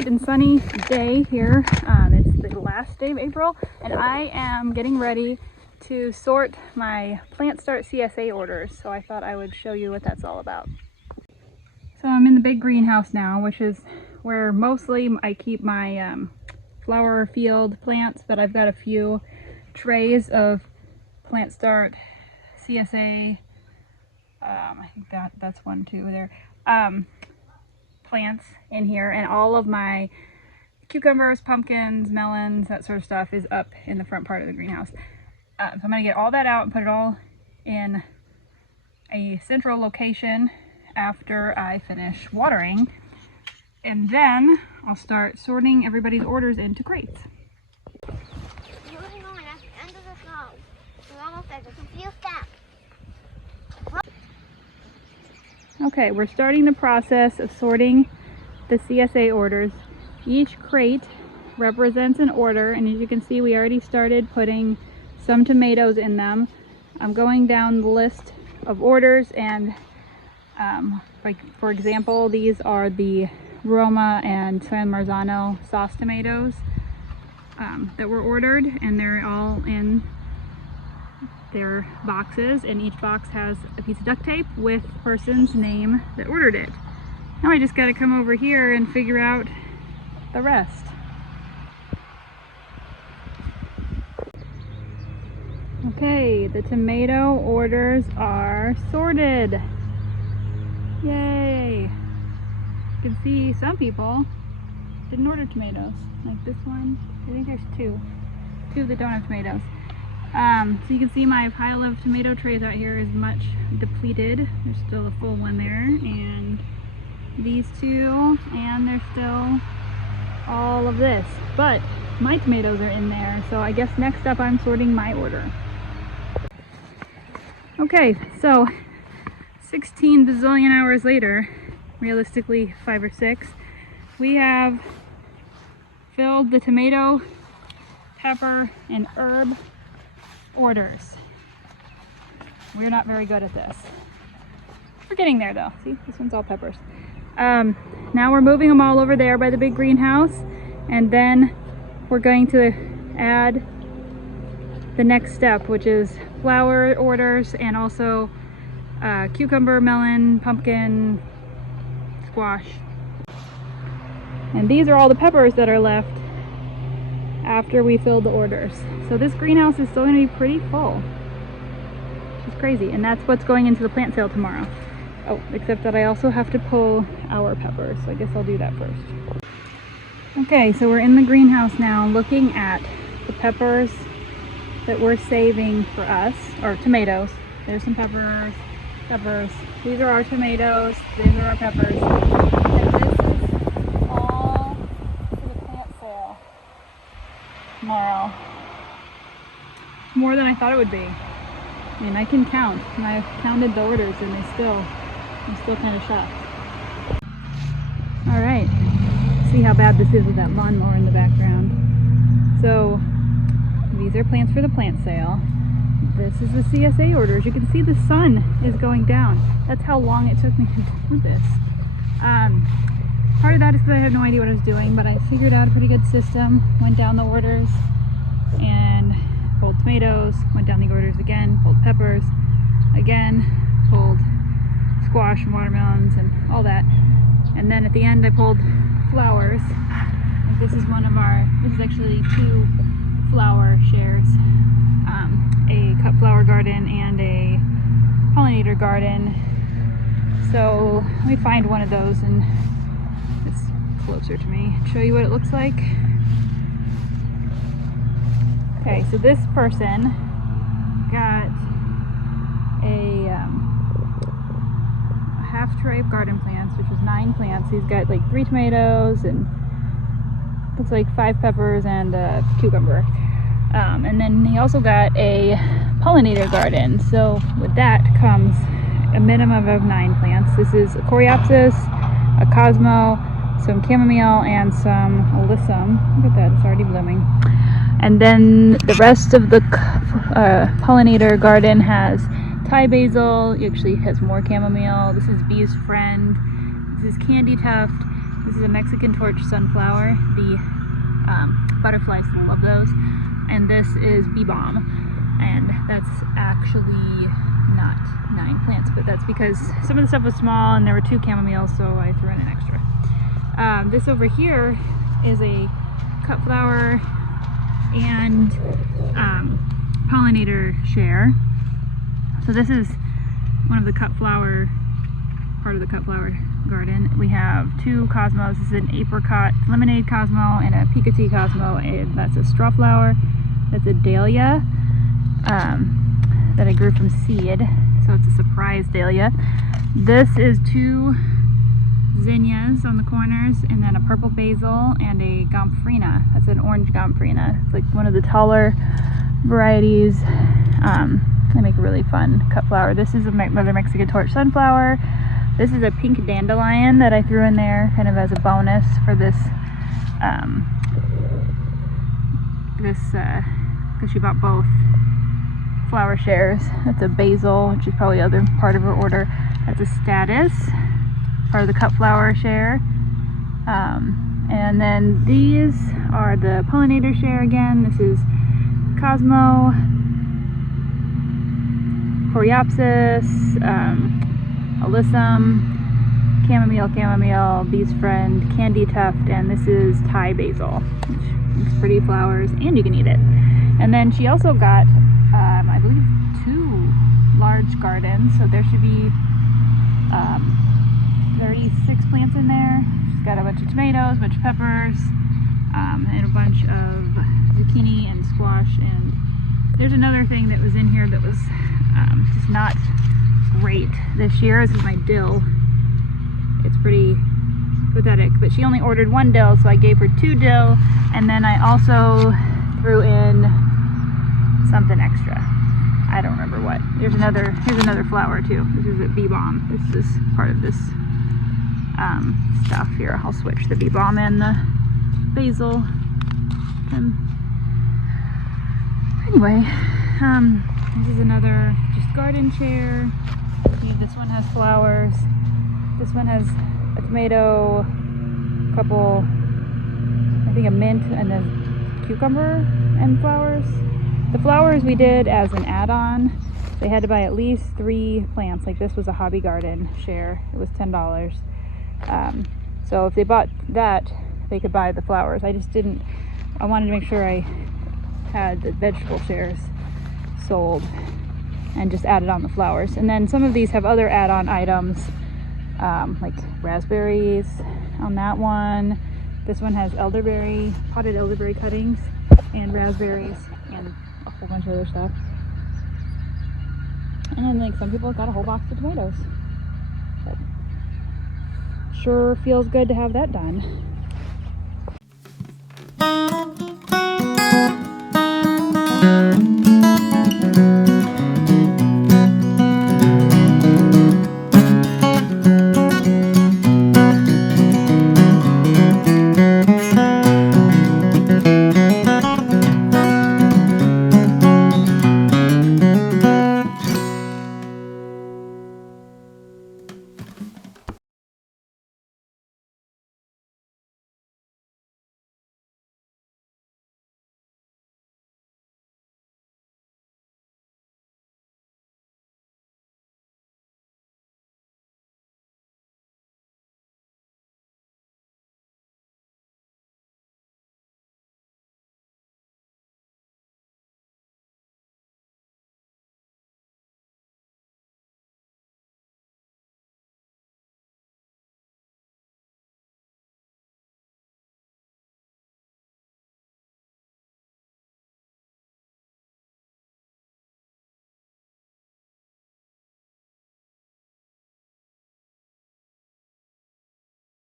bright and sunny day here. It's the last day of April, and I am getting ready to sort my plant Start CSA orders. So I thought I would show you what that's all about. So I'm in the big greenhouse now, which is where mostly I keep my flower field plants, but I've got a few trays of plant Start CSA. I think that's one too there. Plants in here, and all of my cucumbers, pumpkins, melons, that sort of stuff is up in the front part of the greenhouse. So I'm going to get all that out and put it all in a central location after I finish watering, and then I'll start sorting everybody's orders into crates. Moving on at the end of the song. We're almost at the few steps. Okay, we're starting the process of sorting the CSA orders. Each crate represents an order, and as you can see, we already started putting some tomatoes in them. I'm going down the list of orders, and like for example, these are the Roma and San Marzano sauce tomatoes that were ordered, and they're all in their boxes, and each box has a piece of duct tape with the person's name that ordered it. Now I just got to come over here and figure out the rest. Okay, the tomato orders are sorted. Yay! You can see some people didn't order tomatoes, like this one. I think there's two that don't have tomatoes. So you can see my pile of tomato trays out here is much depleted. There's still a full one there, and these two, and there's still all of this. But my tomatoes are in there, so I guess next up I'm sorting my order. Okay, so 16 bazillion hours later, realistically 5 or 6, we have filled the tomato, pepper, and herb orders. We're not very good at this. We're getting there though. See, this one's all peppers. Now we're moving them all over there by the big greenhouse, and then we're going to add the next step, which is flower orders, and also cucumber, melon, pumpkin, squash. And these are all the peppers that are left after we filled the orders. So this greenhouse is still going to be pretty full, which is crazy, and that's what's going into the plant sale tomorrow. Oh, except that I also have to pull our peppers, so I guess I'll do that first. Okay, so we're in the greenhouse now looking at the peppers that we're saving for us, or tomatoes. There's some peppers. These are our tomatoes, these are our peppers. And this is all for the plant sale tomorrow. It's more than I thought it would be. I mean, I can count, and I've counted the orders, and I'm still kind of shocked. All right, see how bad this is with that lawnmower in the background. So these are plants for the plant sale. This is the CSA orders. You can see the sun is going down. That's how long it took me to do this. Part of that is because I had no idea what I was doing, but I figured out a pretty good system. Went down the orders and pulled tomatoes, went down the orders again, pulled peppers, again, pulled squash and watermelons and all that. And then at the end I pulled flowers. Like this is this is actually 2 flower shares. A cut flower garden and a pollinator garden. So let me find one of those and it's closer to me. Show you what it looks like. Okay, so this person got a half tray of garden plants, which was 9 plants. He's got like 3 tomatoes and looks like 5 peppers and a cucumber. And then he also got a pollinator garden. So with that comes a minimum of 9 plants. This is a coreopsis, a cosmo, some chamomile, and some alyssum. Look at that, it's already blooming. And then the rest of the pollinator garden has Thai basil. It actually has more chamomile. This is bee's friend. This is candy tuft. This is a Mexican torch sunflower. The butterflies love those. And this is bee balm. And that's actually not 9 plants, but that's because some of the stuff was small and there were 2 chamomiles, so I threw in an extra. This over here is a cut flower and pollinator share. So this is one of the cut flower, part of the cut flower garden. We have 2 cosmos. This is an apricot lemonade cosmo and a picotee cosmo, and that's a straw flower. That's a dahlia that I grew from seed, so it's a surprise dahlia. This is 2 zinnias on the corners, and then a purple basil and a gomphrena. That's an orange gomphrena. It's like one of the taller varieties. They make a really fun cut flower. This is another Mexican torch sunflower. This is a pink dandelion that I threw in there kind of as a bonus for this, because she bought both flower shares. That's a basil, which is probably the other part of her order. That's a status, part of the cut flower share. And then these are the pollinator share again. This is Cosmo, Coreopsis, Alyssum, chamomile, bee's friend, candy tuft, and this is Thai basil, which makes pretty flowers, and you can eat it. And then she also got, I believe, 2 large gardens, so there should be 36 plants in there. She's got a bunch of tomatoes, a bunch of peppers, and a bunch of zucchini and squash. And there's another thing that was in here that was just not great this year. This is my dill. It's pretty pathetic, but she only ordered 1 dill, so I gave her 2 dill, and then I also threw in something extra. I don't remember what. Here's another flower too. This is a bee balm. This is part of this stuff here. I'll switch the bee balm and the basil. Anyway, this is another just garden chair. This one has flowers. This one has a tomato, a couple, I think a mint and a cucumber and flowers. The flowers we did as an add-on. They had to buy at least 3 plants. Like this was a hobby garden share. It was $10. So if they bought that, they could buy the flowers. I wanted to make sure I had the vegetable shares sold and just added on the flowers. And then some of these have other add-on items, like raspberries on that one. This one has elderberry, potted elderberry cuttings, and raspberries, and a whole bunch of other stuff. And then like some people got a whole box of tomatoes. But sure feels good to have that done.